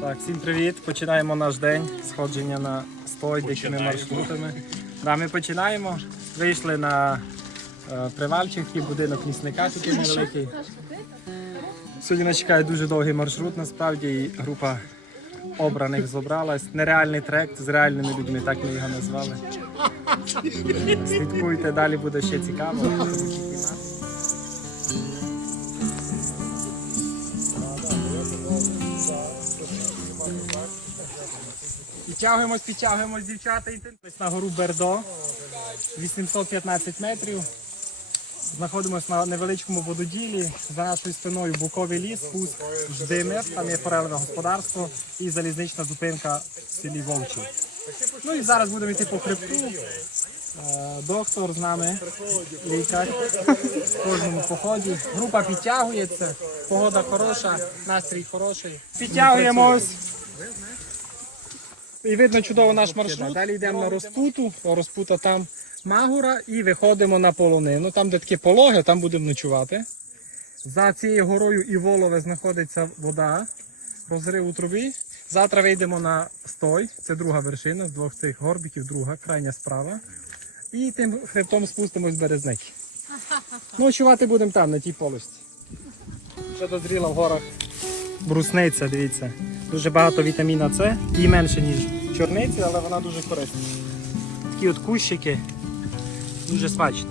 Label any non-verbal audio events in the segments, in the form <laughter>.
Так, всім привіт. Починаємо наш день сходження на стой дикими маршрутами. Да, ми починаємо. Вийшли на е, привальчик, такий будинок місника, такий невеликий. Сьогодні нас чекає дуже довгий маршрут, насправді, і група обраних зібралась. Нереальний трек з реальними людьми, так ми його назвали. Слідкуйте, далі буде ще цікаво. Підтягуємось, підтягуємось, дівчата. Ось на гору Бердо, 815 метрів. Знаходимося на невеличкому вододілі. За нашою спиною буковий ліс, спуск Ждимир, там є форелеве господарство і залізнична зупинка в селі Вовчів. Ну і зараз будемо йти по хребту. Е, Доктор з нами, лікар в кожному поході. Група підтягується, погода хороша, настрій хороший. Підтягуємось. І видно чудово наш маршрут. Далі йдемо на розпуту. Розпута там Магура і виходимо на полонину. Там, де таке пологе, там будемо ночувати. За цією горою і Волове знаходиться вода, розрив у трубі. Завтра вийдемо на стой, це друга вершина з двох цих горбиків, друга, крайня справа. І тим хребтом спустимось в березники. Ночувати будемо там, на тій полості. Вже дозріла в горах брусниця, дивіться. Дуже багато вітаміна С, і менше, ніж чорниці, але вона дуже корисна. Такі от кущики, дуже смачно.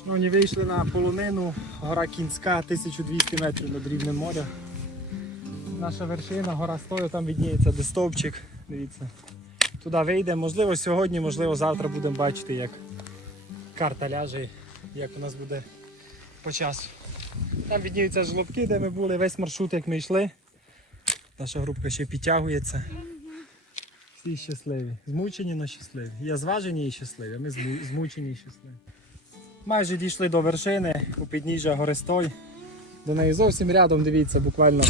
Шановні, вийшли на полонину, гора Кінська, 1200 метрів над рівнем моря. Наша вершина, гора стою, там відніється де стовпчик. Дивіться. Туди вийдемо. Можливо, сьогодні, можливо, завтра будемо бачити, як карта ляже, як у нас буде по часу. Там відніються жлобки, де ми були, весь маршрут, як ми йшли. Наша групка ще підтягується. Всі щасливі. Змучені, але щасливі. Я зважені і щасливі, а ми змучені і щасливі. Майже дійшли до вершини у підніжжя Горестой. До неї зовсім рядом, дивіться, буквально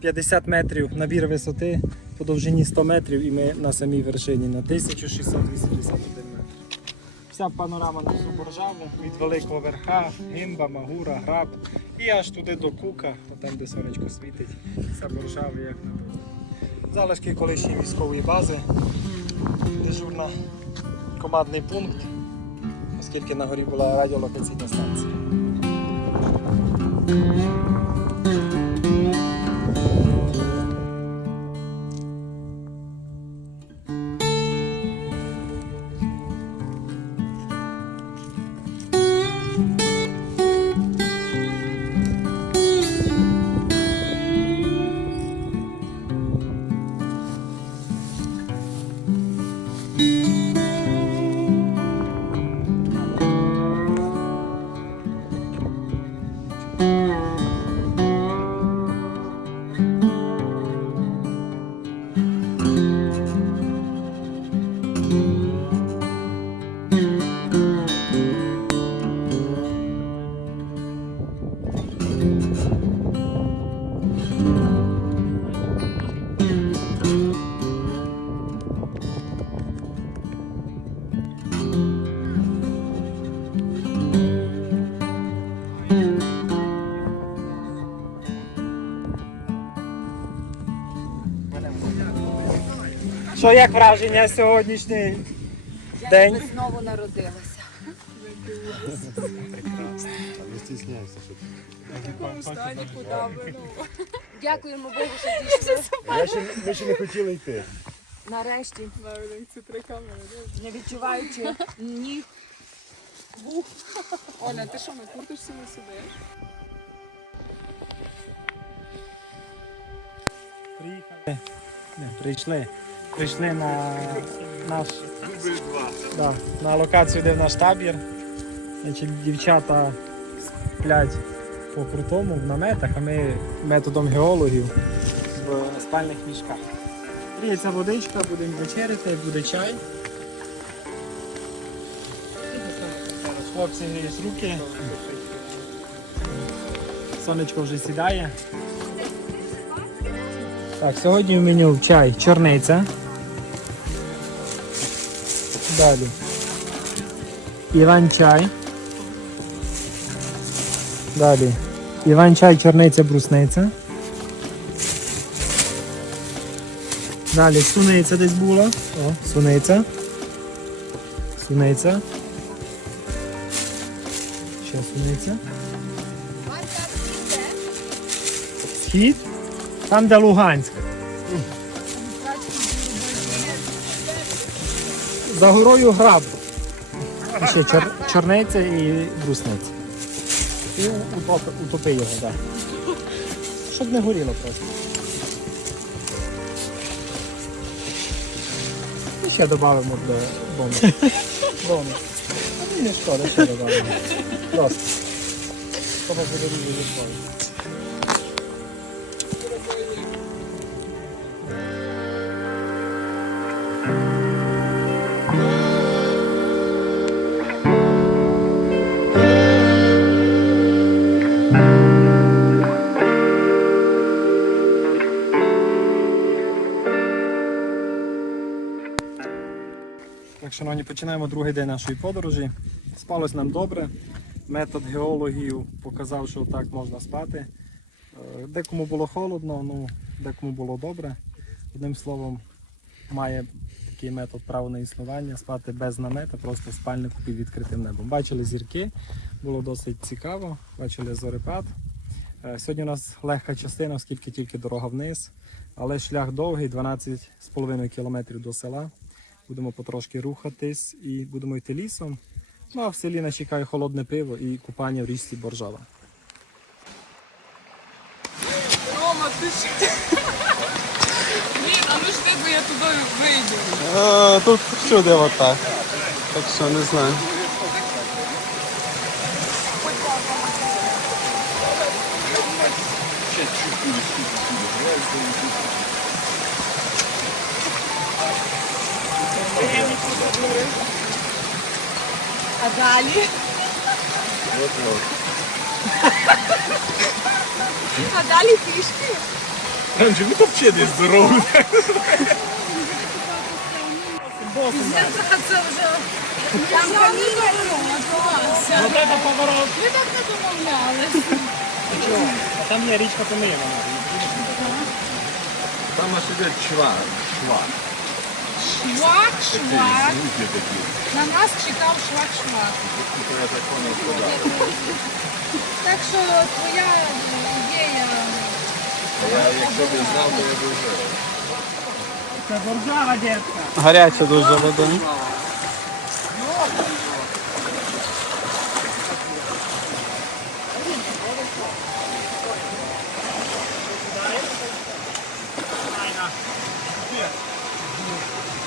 50 метрів набір висоти по довжині 100 метрів і ми на самій вершині на 1681 метр. Вся панорама на Суборжаву Боржаву від Великого Верха, Гимба, Магура, Граб і аж туди до Кука, там де сонечко світить. Вся Боржава як на залишки колишньої військової бази, дежурна командний пункт, оскільки на горі була радіолокаційна станція. Що як враження сьогоднішній день? Ви знову народилася. Не стісняйся, що Дякуємо Богу, що дійшли. Я ще, ми ще не хотіли йти. Нарешті, не відчуваючи ніг. Оля, ти що, на курточці не сидиш? Приїхали. Не, прийшли Прийшли на наш да, на локацію, де в наш табір. Значить, дівчата сплять по крутому в наметах, а ми методом геологів в спальних мішках. Гріється водичка, будемо вечеряти, буде чай. Хлопці гріють руки. Сонечко вже сідає. Так, сьогодні в меню чай чорниця. Далі. Іван чай. Далі. Іван чай, чорниця, брусниця. Далі суниця десь була. О, суниця. Суниця. Ще суниця. Схід. Там, де Луганськ. За горою граб. І Ще чор, чорниця і брусниця. І утопи, утопи його, так. Щоб не горіло просто. <laughs> І ще додамо для бонус. Бонус. А мені не шкода, ще додамо. Просто. Того буде дуже шкода. Шановні, починаємо другий день нашої подорожі. Спалось нам добре. Метод геологів показав, що так можна спати. Е, Декому було холодно, ну, декому було добре. Одним словом, має такий метод право на існування, спати без намета, просто в спальнику під відкритим небом. Бачили зірки, було досить цікаво, бачили зорепад. Е, Сьогодні у нас легка частина, оскільки тільки дорога вниз, але шлях довгий, 12,5 кілометрів до села. Будемо потрошки рухатись і будемо йти лісом. Ну а в селі нас чекає холодне пиво і купання в річці Боржава. Рома, ти ж. Блін, а ну ж ти, бо я туди вийду. Тут всюди отак. Так що не знаю. А далі? А далі пішки? Це вже там каміння відбувався. Ну треба поворот. Ми так не домовлялися. А там є річка помиємо. Там аж іде чвар. Чвар. Швак, швак. На нас чекав швак, швак. Так що твоя ідея. Якщо б я знав, то я б вже. Це Боржава, дітка. Гаряча дуже вода.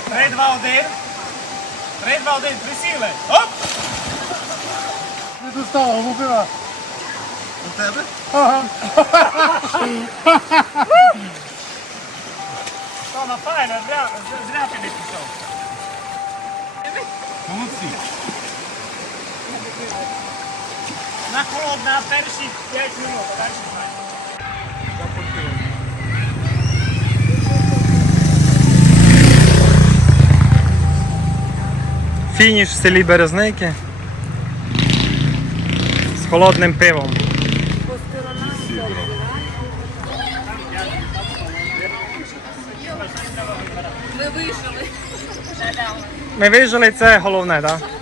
Три, два, один. Три, два, один. Присіли. Оп! Не достало, губила. У тебе? Тома, файно, зря, зря ти не пішов. Молодці. На холод на перші 5 минут, а далі Фініш в селі Березники з холодним пивом. Ми вижили. Ми вижили, це головне, так? Да?